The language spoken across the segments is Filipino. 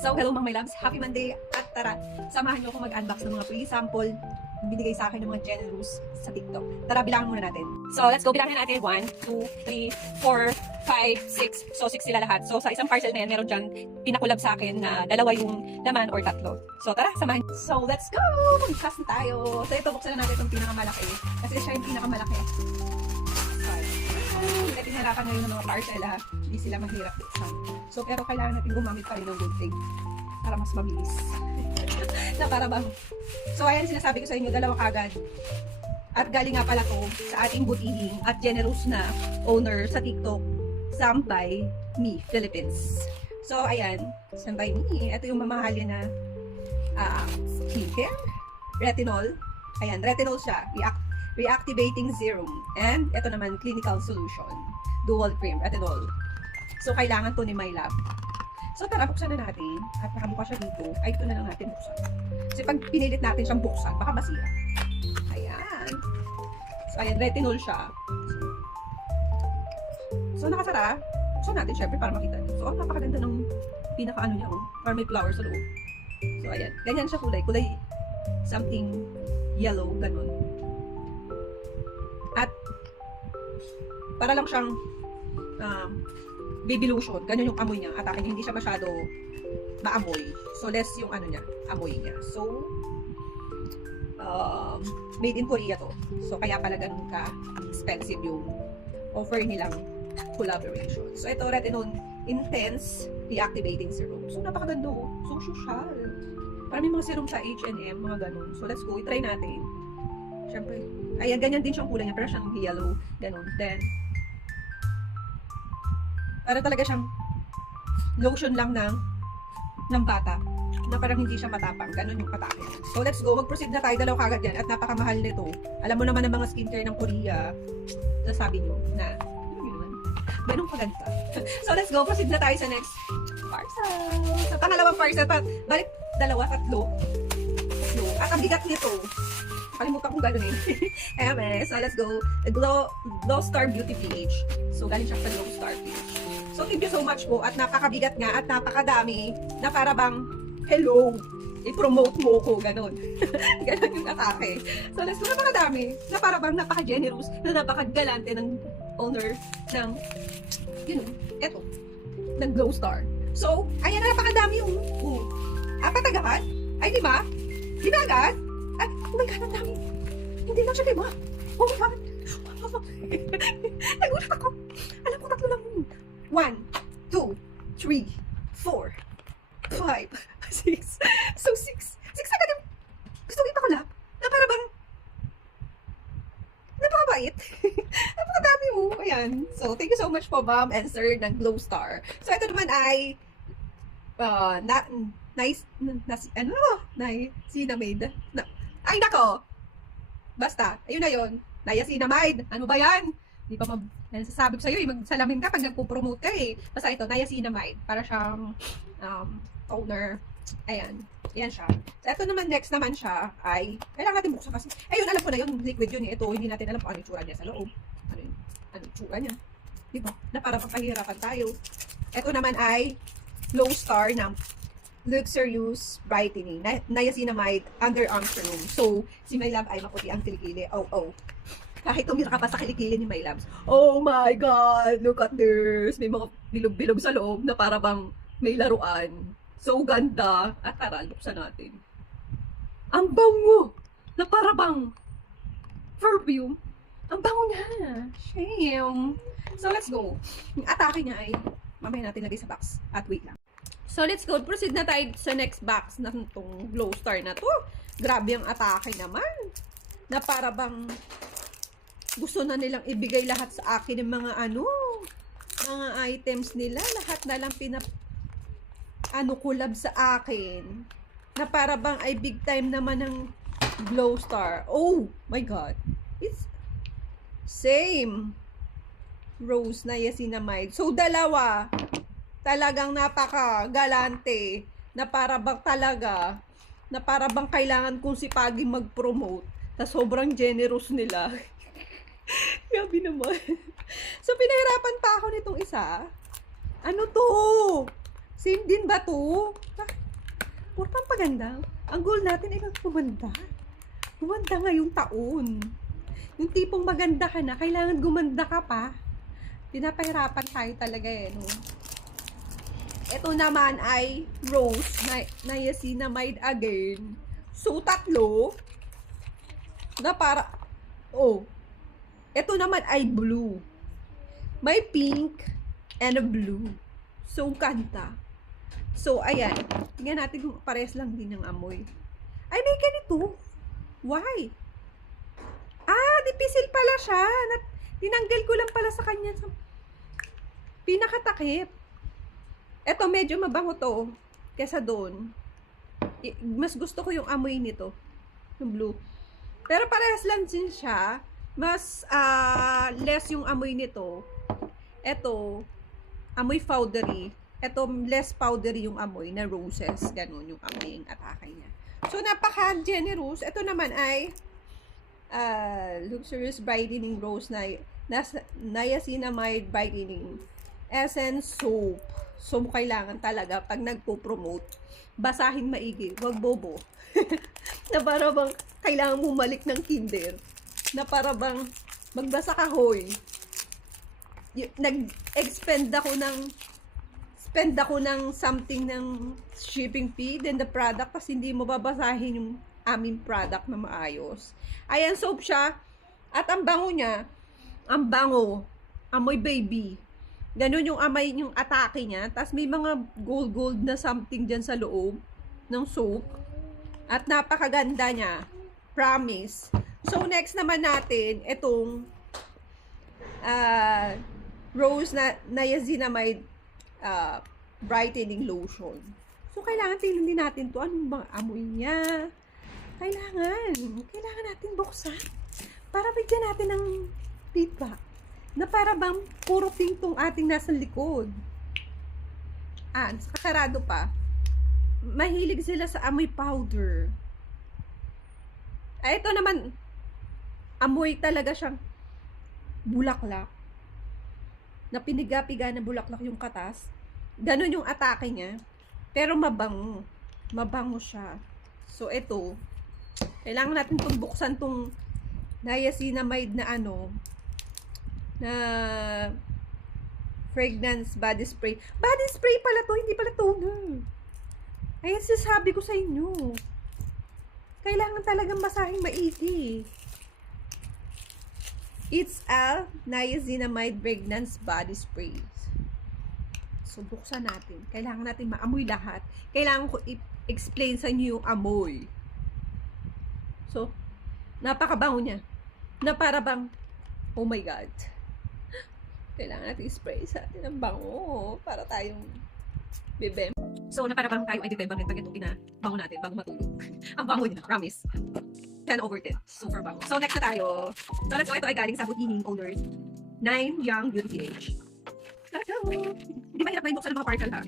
So, hello mga my loves. Happy Monday. At tara, samahan niyo ako mag-unbox ng mga free sample binigay sa akin ng mga generous sa TikTok. Tara, bilangan muna natin. So, let's go. Bilangin natin. 1, 2, 3, 4, 5, 6. So, 6 sila lahat. So, sa isang parcel na yan, meron dyan pinakulab sa akin na dalawa yung laman or tatlo. So, tara, samahan. So, let's go! Mag-cast na tayo. So, ito, buksan na natin itong pinakamalaki. Kasi siya yung pinakamalaki. Hindi tinarapan ngayon ng mga parcel ha. Hindi sila mahirap buksan. So, pero kailangan natin gumamit pa rin ng good thing para mas mabilis. Na para bang. So, ayan sinasabi ko sa inyo, dalawa kagad. At galing nga pala to sa ating butihing at generous na owner sa TikTok, Sam by Me Philippines. So, ayan, Sam by Me. Ito yung mamahalin na skincare, retinol. Ayan, retinol siya. Reactivating serum. And ito naman, clinical solution. Dual cream, retinol. So, kailangan to ni My Lab. So, tara, buksan na natin. At nakabuka siya dito. Ay, ito na lang natin buksan. Kasi pag pinilit natin siyang buksan, baka masira. Ayan. So, ayan, retinol siya. So, nakasara. Buksan natin, syempre, para makita niyo. So, napakaganda ng pinaka-ano niya, oh. Para may flower sa loob. So, ayan. Ganyan siya kulay. Kulay something yellow, ganun. At, para lang siyang baby lotion. Ganyan yung amoy niya. At akin, hindi siya masyado maamoy. So, less yung ano niya, amoy niya. So, made in Korea to. So, kaya pala ganun ka-expensive yung offer nilang collaboration. So, ito, Retinol Intense Reactivating Serum. So, napakaganda oh. So, social. Parang may mga serum sa H&M, mga ganun. So, let's go. I-try natin. Siyempre, ayan, ganyan din siyang kulay niya. Pero siyang yellow. Ganun. Then, para talaga siyang lotion lang ng bata na parang hindi siya matapang. Ganun yung patake. So, let's go. Mag-proceed na tayo. Dalaw kagad yan. At napakamahal nito. Alam mo naman ang mga skincare ng Korea. So, sabi nyo na, ganun kaganda. So, let's go. Proceed na tayo sa next parcel. Sa pangalawang parcel. Balik, dalawa, tatlo. At ang bigat nito, kalimutan kong gano'n eh. MS. So, let's go. Glow Star Beauty PH. So, galing siya sa Glow Star PH. So, thank you so much po. At napakabigat nga at napakadami na para bang, hello, i-promote mo ko. Ganon. Ganon yung atake. So, let's go. Napakadami. Na para bang napaka-generous, na napaka-galante ng owner ng, you know, eto, ng Glow Star. So, ayan na, napakadami yung, apat agad? Ay, di ba? Di ba agad? Ay, oh my God, ang dami. Hindi lang siya, diba? Oh my God. Nagulat ako. Alam ko, tatlo lang yun. 1, 2, 3, 4, 5, 6. So, 6. 6 agad yung gusto ko ipakulap. Na para bang napakabait. Napakadami mo. Ayan. So, thank you so much po, Ma'am and Sir ng Glow Star. So, ito naman ay niacinamide. Ay, nako! Basta, ayun na yun. Niacinamide. Ano ba yan? Di pa sasabi ko sa'yo, magsalamin ka pag nagpo-promote ka eh. Basta ito, niacinamide. Para siyang toner. Ayan. Ayan siya. So, ito naman, next naman siya ay, kailangan natin buksan kasi. Ayun, alam ko na yun. Liquid yun eh. Ito, hindi natin alam kung ano yung tsura niya sa loob. Ano yung tsura niya. Di ba? Na para papahirapan tayo. Ito naman ay Glow Star ng Luxurious Brightening. Niacinamide Underarm Serum. So, si My Love ay maputi ang kilikili. Oh. Kahit tumira ka pa sa kilikili ni My Loves. Oh my God! Look at this! May mga bilog-bilog sa loob na para bang may laruan. So ganda. At tara, buksan natin. Ang bango! Na para bang perfume. Ang bango niya. Shame. So let's go. Yung atake niya ay mamaya natin lagay sa box. At wait lang. So let's go. Proceed na tayo sa next box na itong Glow Star na to. Grabe ang atake naman. Na para bang gusto na nilang ibigay lahat sa akin ng mga mga items nila. Lahat na lang collab sa akin. Na para bang ay big time naman ng Glow Star. Oh my God. It's same. Rose na niacinamide. So, dalawa. Talagang napaka-galante. Na para bang talaga. Na para bang kailangan kong sipagin mag-promote. Sa sobrang generous nila. Grabe naman. So, pinahirapan pa ako nitong isa. Ano to? Same din ba to? Ah, puro pampaganda. Ang goal natin ay gumanda. Gumanda ngayong taon. Yung tipong maganda ka na, kailangan gumanda ka pa. Pinapahirapan tayo talaga eh, no? Ito naman ay rose na niacinamide again. So, tatlo. Na para, oh. Ito naman ay blue. May pink and a blue. So, kanta. So, ayan. Tingnan natin kung pares lang din ng amoy. Ay, may ganito. Why? Ah, dipisil pala siya. Tinanggal ko lang pala sa kanya sa pinakatakip. Ito, medyo mabango to kesa doon. Mas gusto ko yung amoy nito. Yung blue. Pero parehas lang din siya. Mas less yung amoy nito. Ito, amoy powdery. Ito, less powdery yung amoy na roses. Ganon yung amoy yung atake niya. So, napaka-generous. Ito naman ay luxurious brightening rose na niacinamide brightening essence soap. So, kailangan talaga pag nagpo-promote, basahin maigi, wag bobo. Na para bang kailangan bumalik ng kinder. Na para bang magbasa ka, hoy. Nag-expend ako ng something ng shipping fee, then the product, kasi hindi mo babasahin yung aming product na maayos. Ayan, soap siya. At ang bango niya, ang bango. Amoy baby. Ganun yung amay, yung atake niya. Tapos may mga gold na something dyan sa loob ng soap. At napakaganda niya. Promise. So, next naman natin, itong rose na niacinamide brightening lotion. So, kailangan tingnan din natin to. Anong bang amoy niya? Kailangan natin buksan para bigyan natin ng feedback na para bang puro pink tong ating nasa likod. Kakarado pa. Mahilig sila sa amoy powder. Ito naman, amoy talaga siyang bulaklak. Na piniga-piga na bulaklak yung katas. Ganon yung atake niya. Pero mabango. Mabango siya. So, ito, kailangan natin itong buksan itong niacinamide na na fragrance body spray. Body spray pala to, hindi pala toner. Ayan, sasabi ko sa inyo. Kailangan talagang masahing maigi. It's a niacinamide fragrance body spray. So, buksan natin. Kailangan natin maamoy lahat. Kailangan ko i-explain sa inyo yung amoy. So, napakabango niya. Na para bang, oh my God. Kailangan natin spray sa atin ang bango para tayong bibem. So, na para bang tayo ay ditebang pag itong pinabango natin bago matulog. Ang bango niya, promise. 10/10. Super bango. So, next na tayo. So, let's go. Ito ay galing sa Butini Owners 9 Young Beauty PH. Let's go! Hindi mahirap na yung buksan ng mga partial ha.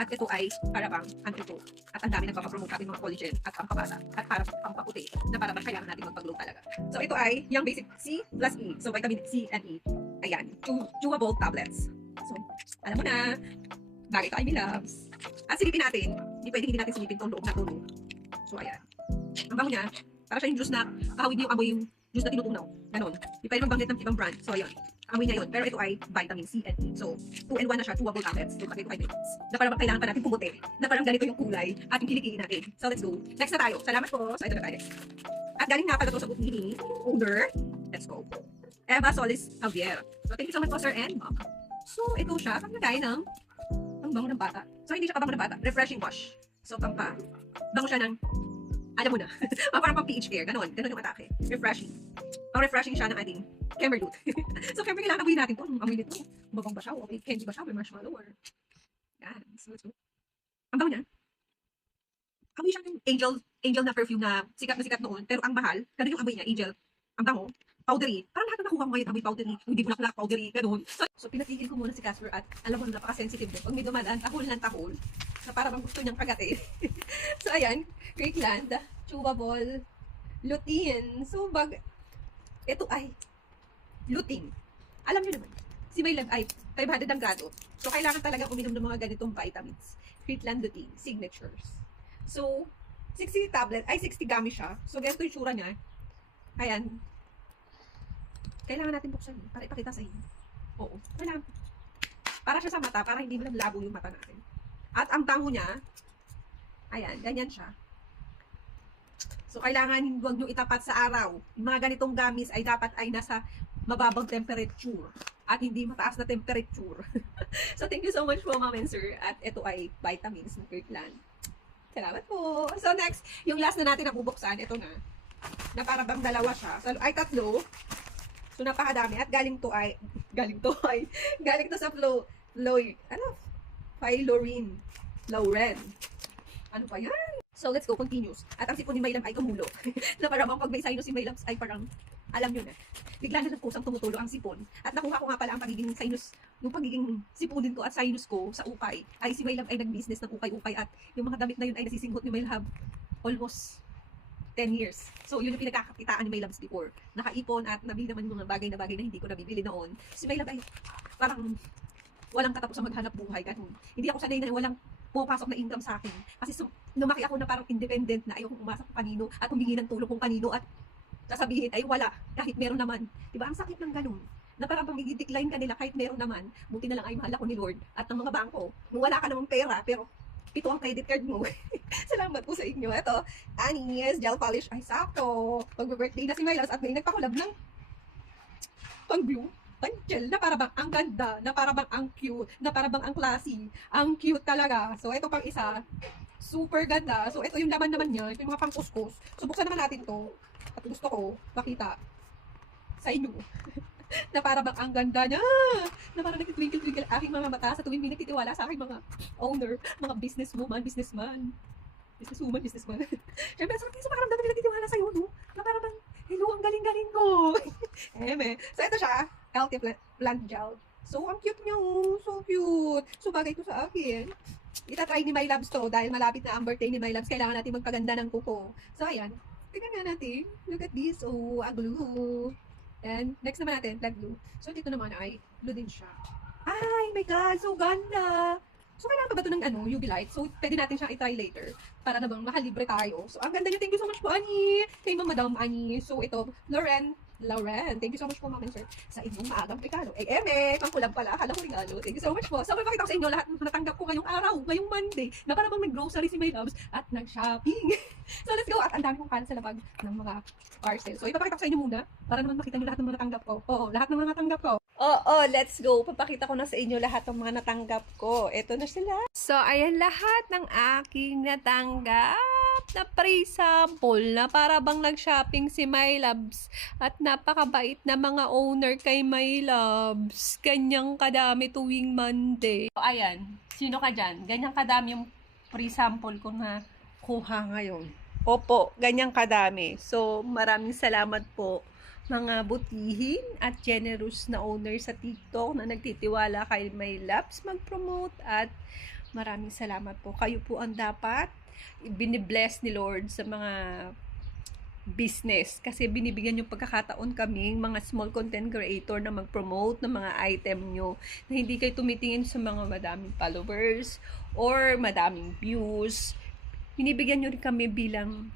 At ito ay para bang anti-to. At ang dami nagpapapromote ating mga collagen at pampabasa. At para pampaputi na para bang kailangan natin magpag-glow talaga. So, ito ay Young Basic C plus E. So, vitamin C and E. Ayan. Chewable tablets. So, alam mo na. Bagay ito ay may loves. At silipin natin. Hindi natin silipin itong loob na tulo. So, ayan. Ang bango niya. Para siya yung juice na kahawig niyo yung amoy yung juice na tinutunaw. Ganon. Hindi pwede magbanggit ng ibang brand. So, ayun. Amoy niya yun. Pero ito ay vitamin C and E. So, 2-in-1 na siya. Chewable tablets. So, kasi ito ay minutes. Na parang kailangan pa natin pumuti. Na parang ganito yung kulay at yung kilikili natin. So, let's go. Next na tayo. Salamat po. So, ito na tayo. At galing nga pala ito sa Butini Owner. Let's go. Eva Solis Javier. So, thank you so much po, sir and ma'am. So, ito siya. Pagkagay ng bango ng bata. So, hindi siya kabango ng bata. Refreshing wash. So, bango siya ng, alam mo na, parang pang pH care. Ganon yung atake. Refreshing. Refreshing siya ng ating Camberloot. So, Camber, kailangan amoy natin ito. Amoy nito. Mabang ba siya? O candy ba siya? May marshmallow or... Yan. So, ang bango niya. Amoy siya ng angel na perfume na sikat noon. Pero ang mahal, ganun yung amoy niya, angel. Ang bango. Powdery. Parang lahat na nakuha ko ngayon, amoy powdery. Hindi bulaklak, powdery, ganun. So pinatigil ko muna si Casper at alam mo, napaka-sensitive din. Pag may dumadaan, tahol ng tahol. Na para bang gusto niyang kagatin. So ayan, Greatland, chewable, lutein. So ito ay lutein. Alam niyo naman, si Maylag ay 500 ang grado. So kailangan talaga uminom ng mga ganitong vitamins. Fitland Lutein Signatures. So, 60 tablet, ay 60 gummy siya. So, ganito yung tsura niya. Ayan. Kailangan natin buksan para ipakita sa inyo. Oo, kailangan. Para siya sa mata, para hindi lang labo yung mata natin. At ang tango niya, ayan, ganyan siya. So, kailangan huwag nyo itapat sa araw. Yung mga ganitong gamis ay dapat ay nasa mababang temperature at hindi mataas na temperature. So, thank you so much po, Ma'am and Sir. At ito ay vitamins ng Kirkland. Salamat po. So, next, yung last na natin na bubuksan, ito na. Na para bang dalawa siya. So, ay tatlo. So, napakadami. At galing to sa Phylorine. Lauren. Ano pa yan? So, let's go. Continuous. At ang sipon ni Maylam ay tumulo. Na parang pag may sinus si Maylam ay parang, alam nyo na, bigla na lang kusang tumutulo ang sipon. At nakuha ko nga pala ang pagiging sinus, yung pagiging sipunin ko at sinus ko sa ukay, ay si Maylam ay nag-business ng ukay-ukay at yung mga damit na yun ay nasisinggot ni Maylam almost 10 years. So, yun yung pinagkakakitaan ni Maylabs before. Nakaipon at nabili naman yung mga bagay na hindi ko nabibili noon. Si Maylab ay parang walang katapos ang maghanap buhay. Ganun. Hindi ako sanay na walang pumapasok na income sa akin. Kasi lumaki ako na parang independent na ayokong umasok kung kanino at humingi ng tulong kung kanino at sasabihin ay wala kahit meron naman. Diba? Ang sakit ng ganun. Na parang pag i-decline ka nila kahit meron naman, buti na lang ay mahal ako ni Lord at ng mga bangko. Nung wala ka namang pera, pero ito ang credit card mo. Salamat po sa inyo. Ito, Anis, gel polish ay sakto. Pag-birthday na si Mylas at may nagpakulab ng pang-blue. Angel, na para bang ang ganda, na para bang ang cute, na para bang ang classy, ang cute talaga. So, ito pang isa, super ganda. So, ito yung laman naman niya, ito yung mga pang-kuskus. So, buksan naman natin to. At gusto ko makita sa inyo na para bang ang ganda niya, na parang nagtitwinkle-twinkle aking mga mata sa tuwing may nagtitiwala sa aking mga owner, mga businesswoman. Siyempre, sarap yung sa makaramdam na nagtitiwala sa'yo, no? Na parang bang, hello, ang galing-galing ko. So, ito siya, healthy plant gel. So, ang cute niya, oh. So cute. So, bagay to sa akin. Itatry ni My Labs to dahil malapit na ang birthday ni My Labs. Kailangan natin magpaganda ng kuko. So, ayan. Tingnan nga natin. Look at this. Oh, a glue. And, next naman natin, plant glue. So, dito naman ay glue din siya. Ay, my God. So, ganda. So, kailangan pa ba ito ng UV light? So, pwede natin siyang i-try later para na bang makalibre tayo. So, ang ganda niya. Thank you so much po, Ani. Kay Madam Ani. So, ito, Lauren. Thank you so much po, Ma'am and Sir, sa inyong maagang regalo. Eh, pangkulang pala. Akala ko regalo. Thank you so much po. So, may pakita ko sa inyo lahat ng natanggap ko ngayong araw, ngayong Monday, na para bang nag-grocery si My Loves at nag-shopping. So, let's go. At ang dami kong kanan sa labag ng mga parcel. So, ipapakita ko sa inyo muna para naman makita nyo lahat ng mga natanggap ko. Oo, lahat ng mga natanggap ko. Oo, let's go. Papakita ko na sa inyo lahat ng mga natanggap ko. Ito na sila. So, ayan lahat ng aking natanggap na pre-sample na para bang nag-shopping si My Loves at napakabait na mga owner kay My Loves. Ganyang kadami tuwing Monday. So, ayan. Sino ka dyan? Ganyang kadami yung pre-sample ko na kuha ngayon. Opo, ganyang kadami. So, maraming salamat po mga butihin at generous na owner sa TikTok na nagtitiwala kay My Loves mag-promote at maraming salamat po. Kayo po ang dapat binibless ni Lord sa mga business kasi binibigyan yung pagkakataon kaming mga small content creator na mag-promote ng mga item nyo na hindi kayo tumitingin sa mga madaming followers or madaming views. Binibigyan nyo rin kami bilang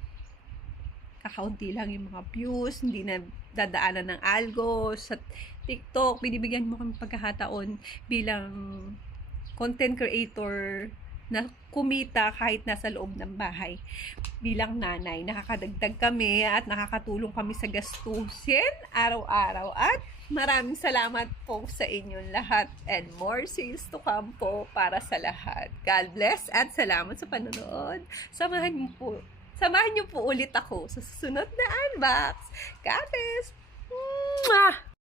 kakaunti lang yung mga views, hindi na dadaanan ng algo sa TikTok. Binibigyan mo kami pagkakataon bilang content creator na kumita kahit nasa loob ng bahay. Bilang nanay, nakakadagdag kami at nakakatulong kami sa gastusin araw-araw. At maraming salamat po sa inyong lahat and more sales to come po para sa lahat. God bless at salamat sa panonood. Samahan niyo po ulit ako sa susunod na unbox. God bless! Mwah!